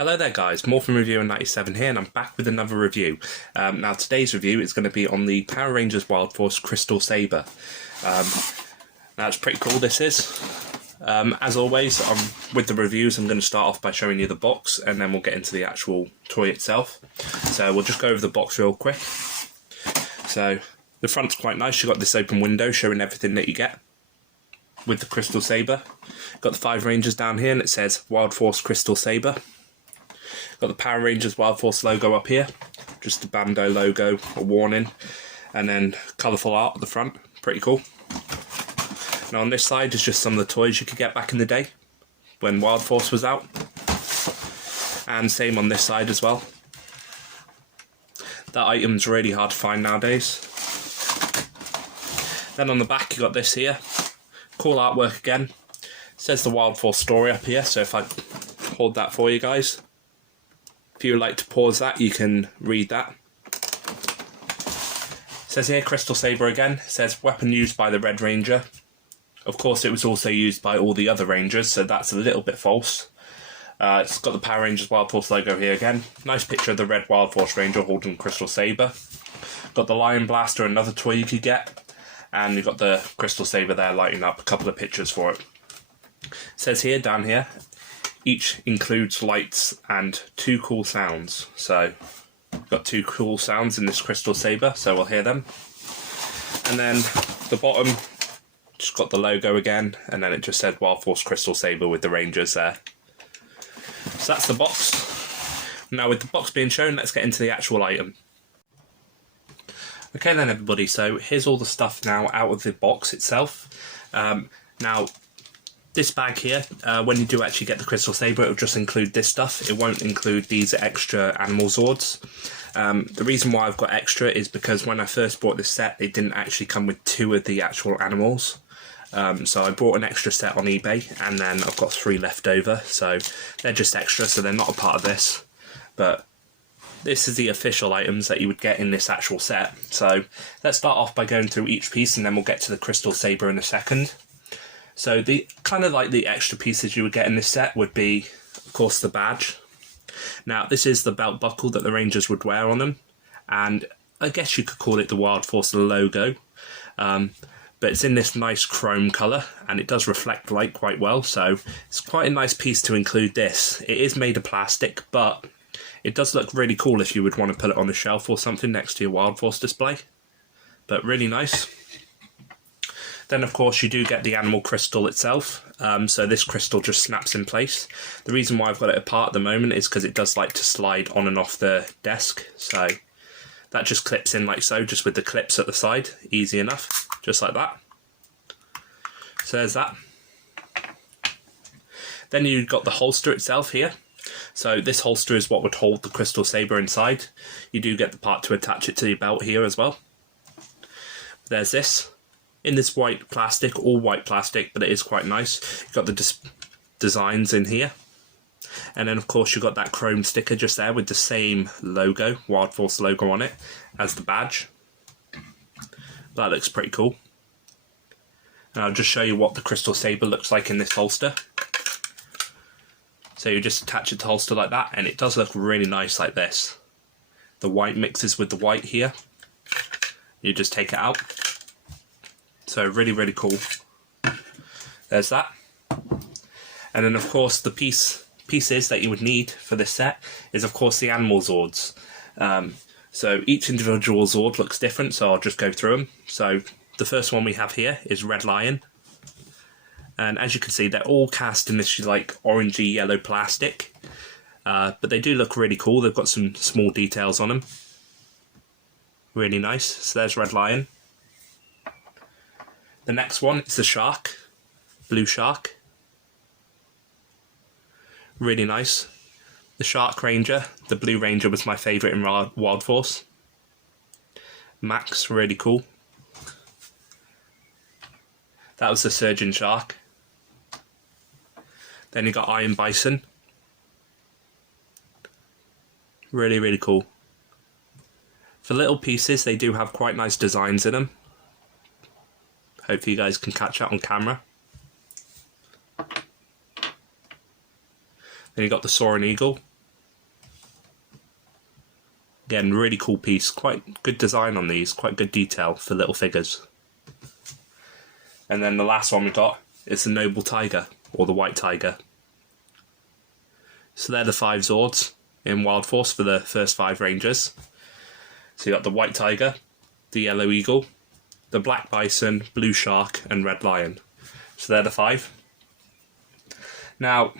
Hello there guys, Morphin Reviewer 97 here, and I'm back with another review. Now today's review is going to be on the Power Rangers Wild Force Crystal Saber. Now it's pretty cool, this is. As always, with the reviews I'm going to start off by showing you the box, and then we'll get into the actual toy itself. So we'll just go over the box real quick. So the front's quite nice, you've got this open window showing everything that you get with the Crystal Saber. Got the 5 Rangers down here and it says Wild Force Crystal Saber. Got the Power Rangers Wild Force logo up here, just the Bando logo, a warning, and then colourful art at the front, pretty cool. Now on this side is just some of the toys you could get back in the day, when Wild Force was out. And same on this side as well. That item's really hard to find nowadays. Then on the back you got this here, cool artwork again. It says the Wild Force story up here, so if I hold that for you guys. If you would like to pause that, you can read that. It says here, Crystal Saber again. It says, weapon used by the Red Ranger. Of course, it was also used by all the other Rangers, so that's a little bit false. It's got the Power Rangers Wild Force logo here again. Nice picture of the Red Wild Force Ranger holding Crystal Saber. Got the Lion Blaster, another toy you could get. And you've got the Crystal Saber there lighting up, a couple of pictures for it. It says here, down here, each includes lights and 2 cool sounds. So, got 2 cool sounds in this Crystal Saber, so we'll hear them. And then the bottom, just got the logo again, and then it just said Wild Force Crystal Saber with the Rangers there. So that's the box. Now with the box being shown, let's get into the actual item. Okay then everybody, so here's all the stuff now out of the box itself. Now, this bag here, when you do actually get the Crystal Saber, it'll just include this stuff. It won't include these extra animal Zords. The reason why I've got extra is because when I first bought this set, it didn't actually come with 2 of the actual animals. So I bought an extra set on eBay, and then I've got 3 left over. So they're just extra, so they're not a part of this. But this is the official items that you would get in this actual set. So let's start off by going through each piece, and then we'll get to the Crystal Saber in a second. So the kind of like the extra pieces you would get in this set would be, of course, the badge. Now this is the belt buckle that the Rangers would wear on them, and I guess you could call it the Wild Force logo. But it's in this nice chrome colour, and it does reflect light quite well, so it's quite a nice piece to include this. It is made of plastic, but it does look really cool if you would want to put it on a shelf or something next to your Wild Force display. But really nice. Then of course you do get the animal crystal itself, so this crystal just snaps in place. The reason why I've got it apart at the moment is because it does like to slide on and off the desk, so that just clips in like so, just with the clips at the side, easy enough, just like that. So there's that. Then you've got the holster itself here. So this holster is what would hold the Crystal Saber inside. You do get the part to attach it to your belt here as well. There's this. In this white plastic, all white plastic, but it is quite nice. You've got the designs in here. And then of course you've got that chrome sticker just there with the same logo, Wild Force logo on it, as the badge. That looks pretty cool. And I'll just show you what the Crystal Saber looks like in this holster. So you just attach it to the holster like that, and it does look really nice like this. The white mixes with the white here. You just take it out. So really, really cool. There's that. And then of course the pieces that you would need for this set is of course the animal Zords. So each individual Zord looks different, so I'll just go through them. So the first one we have here is Red Lion. And as you can see, they're all cast in this like orangey yellow plastic. But they do look really cool. They've got some small details on them. Really nice. So there's Red Lion. The next one is the Shark, Blue Shark. Really nice. The Shark Ranger, the Blue Ranger was my favourite in Wild Force. Max, really cool. That was the Surgeon Shark. Then you got Iron Bison. Really, really cool. For little pieces, they do have quite nice designs in them. Hopefully you guys can catch that on camera. Then you got the Soaring Eagle. Again, really cool piece, quite good design on these, quite good detail for little figures. And then the last one we got is the Noble Tiger, or the White Tiger. So they're the 5 Zords in Wild Force for the first 5 Rangers. So you got the White Tiger, the Yellow Eagle, the Black Bison, Blue Shark and Red Lion. So they're the 5. Now,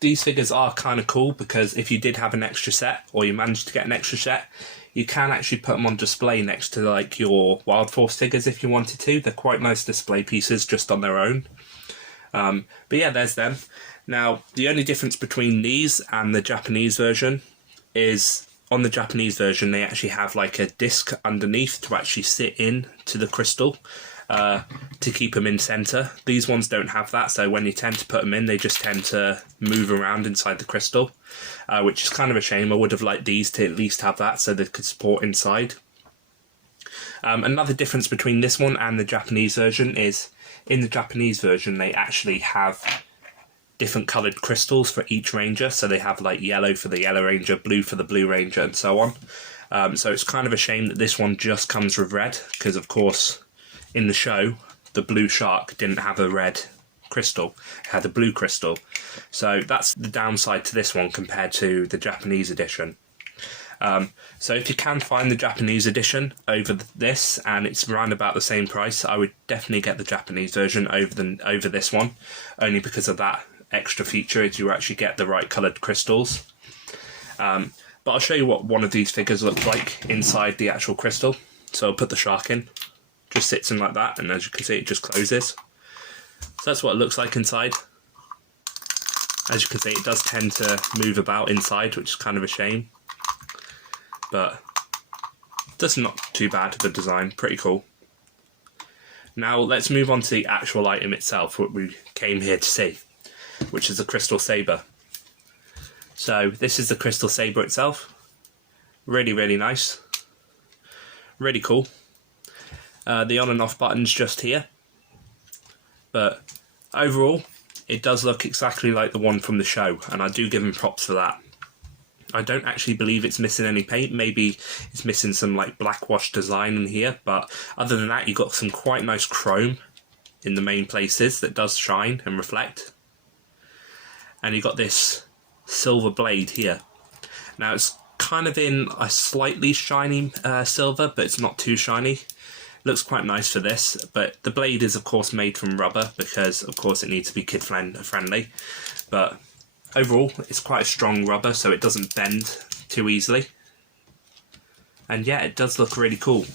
these figures are kind of cool because if you did have an extra set, or you managed to get an extra set, you can actually put them on display next to like your Wild Force figures if you wanted to. They're quite nice display pieces just on their own. But yeah, there's them. Now, the only difference between these and the Japanese version is on the Japanese version they actually have like a disc underneath to actually sit in to the crystal. To keep them in centre. These ones don't have that, so when you tend to put them in, they just tend to move around inside the crystal, which is kind of a shame. I would have liked these to at least have that so they could support inside. Another difference between this one and the Japanese version is in the Japanese version they actually have different coloured crystals for each ranger, so they have like yellow for the Yellow Ranger, blue for the Blue Ranger and so on. So it's kind of a shame that this one just comes with red, because of course in the show, the Blue Shark didn't have a red crystal, it had a blue crystal. So that's the downside to this one compared to the Japanese edition. So if you can find the Japanese edition over this, and it's around about the same price, I would definitely get the Japanese version over this one, only because of that extra feature, is you actually get the right coloured crystals. But I'll show you what one of these figures looks like inside the actual crystal. So I'll put the shark in. Just sits in like that, and as you can see it just closes. So that's what it looks like inside. As you can see it does tend to move about inside, which is kind of a shame, but that's not too bad. The design, pretty cool. Now let's move on to the actual item itself, what we came here to see, which is the Crystal Saber. So this is the Crystal Saber itself. Really, really nice. Really cool. The on and off button's just here, but overall it does look exactly like the one from the show, and I do give him props for that. I don't actually believe it's missing any paint. Maybe it's missing some like black wash design in here, but other than that you've got some quite nice chrome in the main places that does shine and reflect, and you've got this silver blade here. Now it's kind of in a slightly shiny silver, but it's not too shiny. Looks quite nice for this, but the blade is of course made from rubber because of course it needs to be kid friendly, but overall it's quite a strong rubber so it doesn't bend too easily, and yeah, it does look really cool.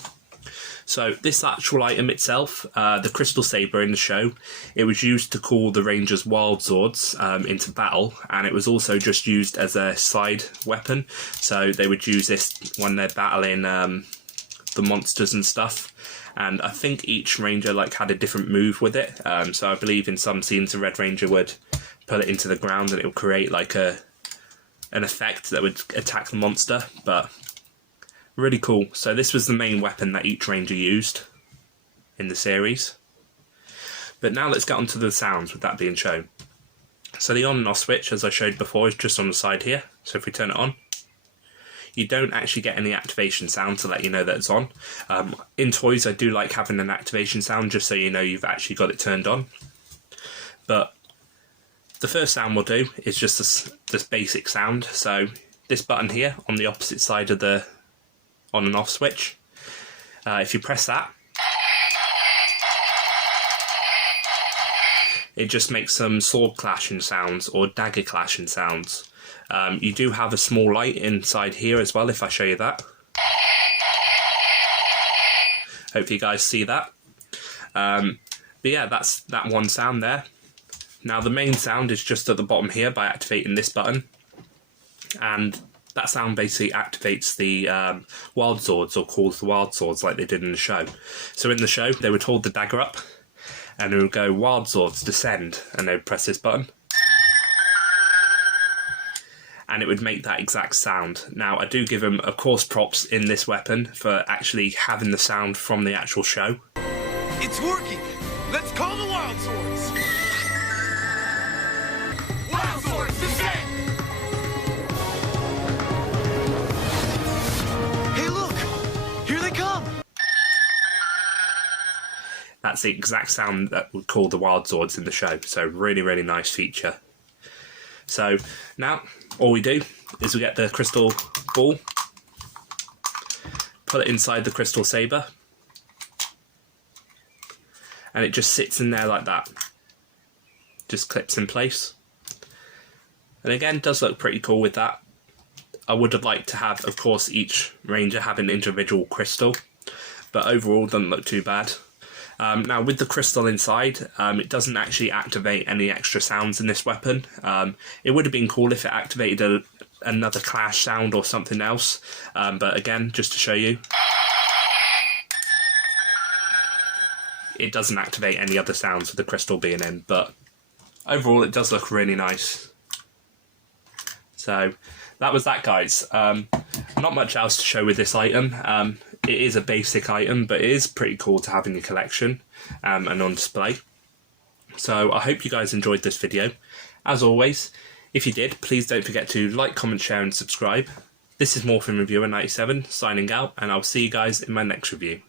So this actual item itself, the Crystal Saber in the show, it was used to call the Rangers Wild Zords into battle, and it was also just used as a side weapon, so they would use this when they're battling the monsters and stuff. And I think each ranger like had a different move with it. So I believe in some scenes the Red Ranger would pull it into the ground and it would create like an effect that would attack the monster. But really cool. So this was the main weapon that each ranger used in the series. But now let's get on to the sounds with that being shown. So the on and off switch, as I showed before, is just on the side here. So if we turn it on, you don't actually get any activation sound to let you know that it's on. In toys I do like having an activation sound just so you know you've actually got it turned on. But the first sound we'll do is just this basic sound. So this button here on the opposite side of the on and off switch, if you press that, it just makes some sword clashing sounds or dagger clashing sounds. You do have a small light inside here as well, if I show you that. Hope you guys see that. But yeah, that's that one sound there. Now the main sound is just at the bottom here by activating this button. And that sound basically activates the Wild Zords, or calls the Wild Zords like they did in the show. So in the show, they would hold the dagger up and it would go, Wild Zords, descend, and they would press this button. And it would make that exact sound. Now, I do give them, of course, props in this weapon for actually having the sound from the actual show. It's working! Let's call the Wild Swords! Wild Swords, descend! That's the exact sound that we call the Wild Swords in the show. So really, really nice feature. So now all we do is we get the crystal ball, put it inside the crystal saber, and it just sits in there like that. Just clips in place. And again, does look pretty cool with that. I would have liked to have, of course, each ranger have an individual crystal, but overall doesn't look too bad. Now with the crystal inside, it doesn't actually activate any extra sounds in this weapon. It would have been cool if it activated another clash sound or something else, but again, just to show you, it doesn't activate any other sounds with the crystal being in, but overall it does look really nice. So that was that, guys. Not much else to show with this item. It is a basic item, but it is pretty cool to have in your collection and on display. So I hope you guys enjoyed this video. As always, if you did, please don't forget to like, comment, share and subscribe. This is Morphin Reviewer 97 signing out, and I'll see you guys in my next review.